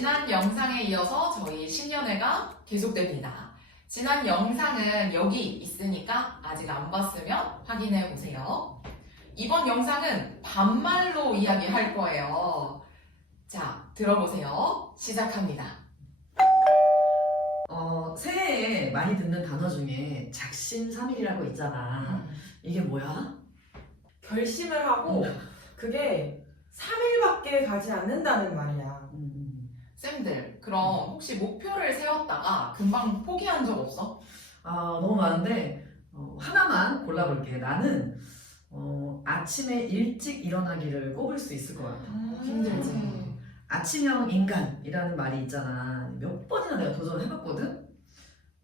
지난 영상에 이어서 저희 신년회가 계속됩니다. 지난 영상은 여기 있으니까 아직 안 봤으면 확인해 보세요. 이번 영상은 반말로 이야기할 거예요. 자, 들어보세요. 시작합니다. 새해에 많이 듣는 단어 중에 작심삼일이라고 있잖아. 이게 뭐야? 결심을 하고 그게 3일밖에 가지 않는다는 말이야. 쌤들, 그럼 혹시 목표를 세웠다가 금방 포기한 적 없어? 너무 많은데 하나만 골라볼게. 나는 아침에 일찍 일어나기를 꼽을 수 있을 것 같아. 힘들지. 아침형 인간이라는 말이 있잖아. 몇 번이나 내가 도전을 해봤거든?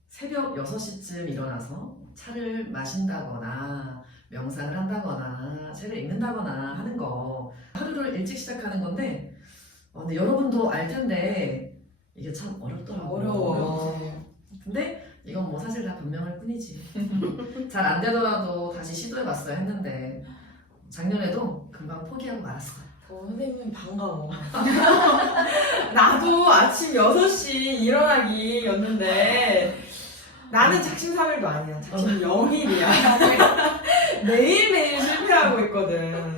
새벽 6시쯤 일어나서 차를 마신다거나 명상을 한다거나 책을 읽는다거나 하는 거, 하루를 일찍 시작하는 건데 근데 여러분도 알 텐데 이게 참 어렵더라고. 어려워. 근데 이건 뭐 사실 다 변명할 뿐이지. 잘 안 되더라도 다시 시도해봤어야 했는데 작년에도 금방 포기하고 말았어. 선생님 반가워. 나도 아침 6시 일어나기였는데 나는 작심삼일도 아니야. 작심 0일이야. 매일매일 실패하고 있거든.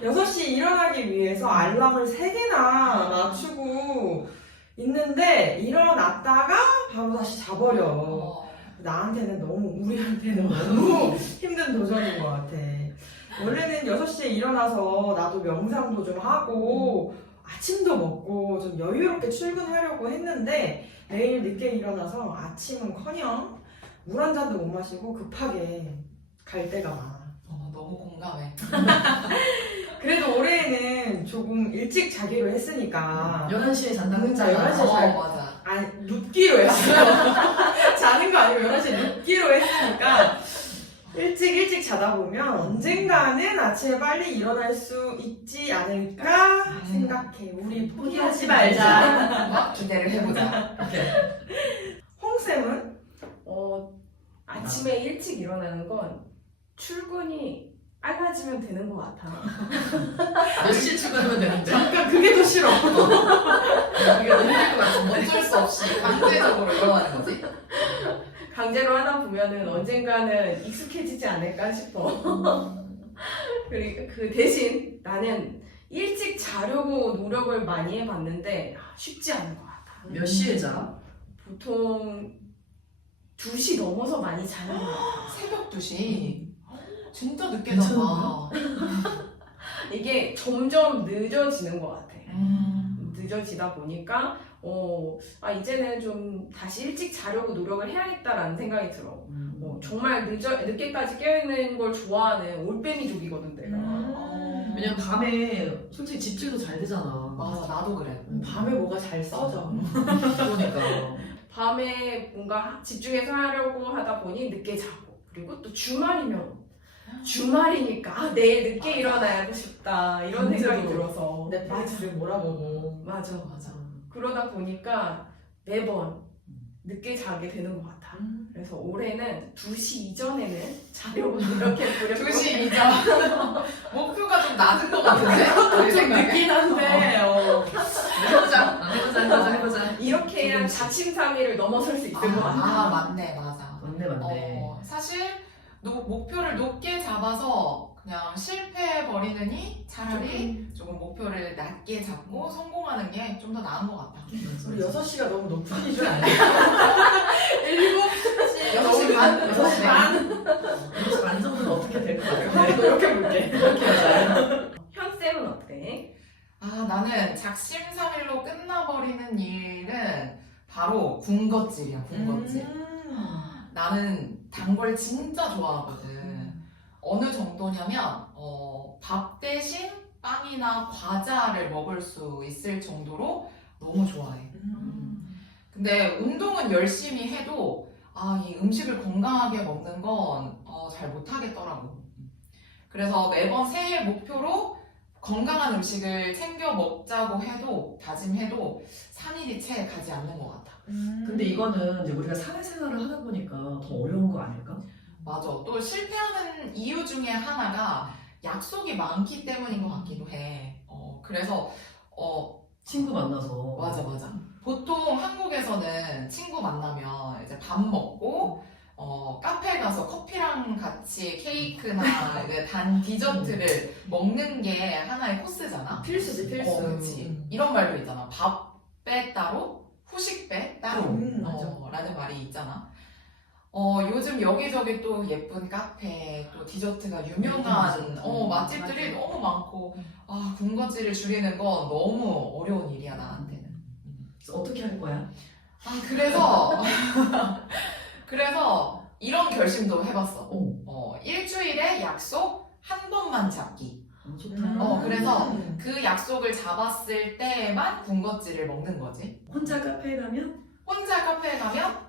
6시 일어나기 위해서 알람을 3개나 맞추고 있는데 일어났다가 바로 다시 자버려. 나한테는 우리한테는 너무 힘든 도전인 것 같아. 원래는 6시에 일어나서 나도 명상도 좀 하고 아침도 먹고 좀 여유롭게 출근하려고 했는데 매일 늦게 일어나서 아침은커녕 물 한 잔도 못 마시고 급하게 갈 때가 많아. 너무 공감해. 그래도 올해는 조금 일찍 자기로 했으니까 11시에 잔다고 진짜 했잖아. 11시에 잘 맞아. 아니 눕기로 했어요. 자는 거 아니고 11시에 눕기로 했으니까 일찍 자다 보면 언젠가는 아침에 빨리 일어날 수 있지 않을까 생각해. 우리 포기하지 말자. 기대를 해보자. 홍쌤은? 아침에 일찍 일어나는 건 출근이 빨라지면 되는 것 같아. 몇 시에 출근하면 되는데? 약간 그게 더 싫어. 그게 너무 힘들 것 같은데? 어쩔 수 없이 강제적으로 일어나는 거지. 강제로 하다 보면은 언젠가는 익숙해지지 않을까 싶어. 그리고 그 대신 나는 일찍 자려고 노력을 많이 해봤는데 쉽지 않은 것 같아. 몇 시에 자? 보통 2시 넘어서 많이 자는 것 같아. 새벽 2시. 진짜 늦게 괜찮은데? 자봐. 이게 점점 늦어지는 것 같아. 늦어지다 보니까 이제는 좀 다시 일찍 자려고 노력을 해야겠다라는 생각이 들어. 정말 늦게까지 깨어있는 걸 좋아하는 올빼미족이거든 내가. 왜냐면 밤에 솔직히 집중도 잘 되잖아. 맞아, 나도 그래. 밤에 뭐가 잘 써져. 그러니까. 밤에 뭔가 집중해서 하려고 하다 보니 늦게 자고, 그리고 또 주말이니까 내일 늦게 일어나야 싶다 이런 생각이 들어서 넷플릭스를 몰아보고. 맞아. 그러다 보니까 매번 늦게 자게 되는 것 같아. 그래서 올해는 2시 이전에는 자려고 노력해보려고. 2시 이전. 목표가 좀 낮은 것 같은데? 좀 늦긴 한데 해보자. 이렇게 해야 작심삼일을 넘어설 수 있을 것 같아. 맞네, 맞아. 맞네. 사실 목표를 높게 잡아서 그냥 실패해버리느니 차라리 조금 목표를 낮게 잡고 성공하는 게 좀 더 나은 것 같아. 우리 6시가 너무 높은 기준 아니야? 6시 반? 6시 반? 6시 반 정도는 어떻게 될 것 같아? 한번 노력해볼게. 현쌤은 어때? 나는 작심삼일로 끝나버리는 일은 바로 군것질이야, 군것질. 나는 단 걸 진짜 좋아하거든. 어느 정도냐면 밥 대신 빵이나 과자를 먹을 수 있을 정도로 너무 좋아해. 근데 운동은 열심히 해도 이 음식을 건강하게 먹는 건 잘 못하겠더라고. 그래서 매번 새해 목표로 건강한 음식을 챙겨 먹자고 해도 다짐해도 3일이 채 가지 않는 것 같아. 근데 이거는 이제 우리가 사회생활을 하다 보니까 더 어려운 거 아닐까? 맞아. 또 실패하는 이유 중에 하나가 약속이 많기 때문인 것 같기도 해. 그래서 친구 만나서. 맞아. 보통 한국에서는 친구 만나면 이제 밥 먹고 카페 가서 커피랑 같이 케이크나 이제 단 디저트를 먹는 게 하나의 코스잖아. 필수지, 필수. 그렇지. 이런 말도 있잖아. 밥배 따로, 후식배 따로. 라는 말이 있잖아. 요즘 여기저기 또 예쁜 카페, 또 디저트가 유명한 맛집들이 맞아. 너무 많고, 군것질을 줄이는 건 너무 어려운 일이야, 나한테는. 그래서 어떻게 할 거야? 그래서 이런 결심도 해봤어. 오. 일주일에 약속 한 번만 잡기. 좋다. 그래서 그 약속을 잡았을 때만 군것질을 먹는 거지. 혼자 카페에 가면? 혼자 카페에 가면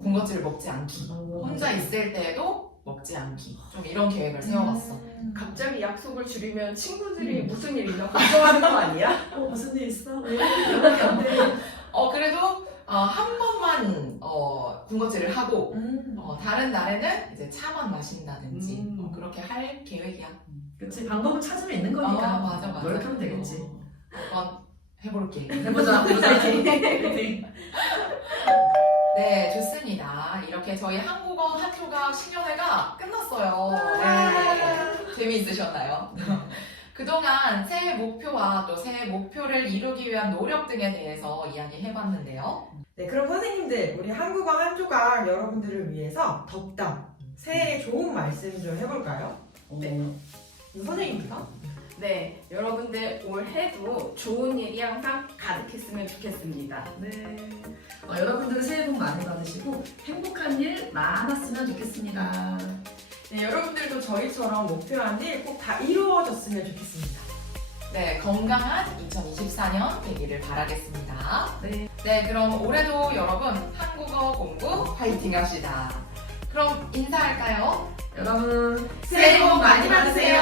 군것질을 먹지 않기. 오. 혼자 있을 때에도 먹지 않기. 좀 이런 계획을 세워봤어. 갑자기 약속을 줄이면 친구들이 무슨 일 있나 걱정하는 거 아니야? 무슨 일 있어? 왜 연락이 안 돼? 그래도 한 번만 군것질을 하고 다른 날에는 이제 차만 마신다든지 그렇게 할 계획이야. 그치, 방법은 찾으면 있는 거니까. 맞아. 노력하면 되겠지. 한번 해볼게. 해보자. 파이팅. 네, 좋습니다. 이렇게 저희 한국어 한조각 신년회가 끝났어요. 네, 재미있으셨나요? 그동안 새해 목표와 또 새해 목표를 이루기 위한 노력 등에 대해서 이야기해봤는데요. 네, 그럼 선생님들, 우리 한국어 한 조각 여러분들을 위해서 덕담, 새해 좋은 말씀 좀 해볼까요? 네. 선생님부터? 네, 여러분들 올해도 좋은 일이 항상 가득했으면 좋겠습니다. 네. 여러분들은 새해 복 많이 받으시고 행복한 일 많았으면 좋겠습니다. 네, 여러분들도 저희처럼 목표한 일 꼭 다 이루어졌으면 좋겠습니다. 네, 건강한 2024년 되기를 바라겠습니다. 네. 네, 그럼 올해도 여러분 한국어 공부 파이팅 합시다. 그럼 인사할까요? 여러분 새해 복 많이 받으세요.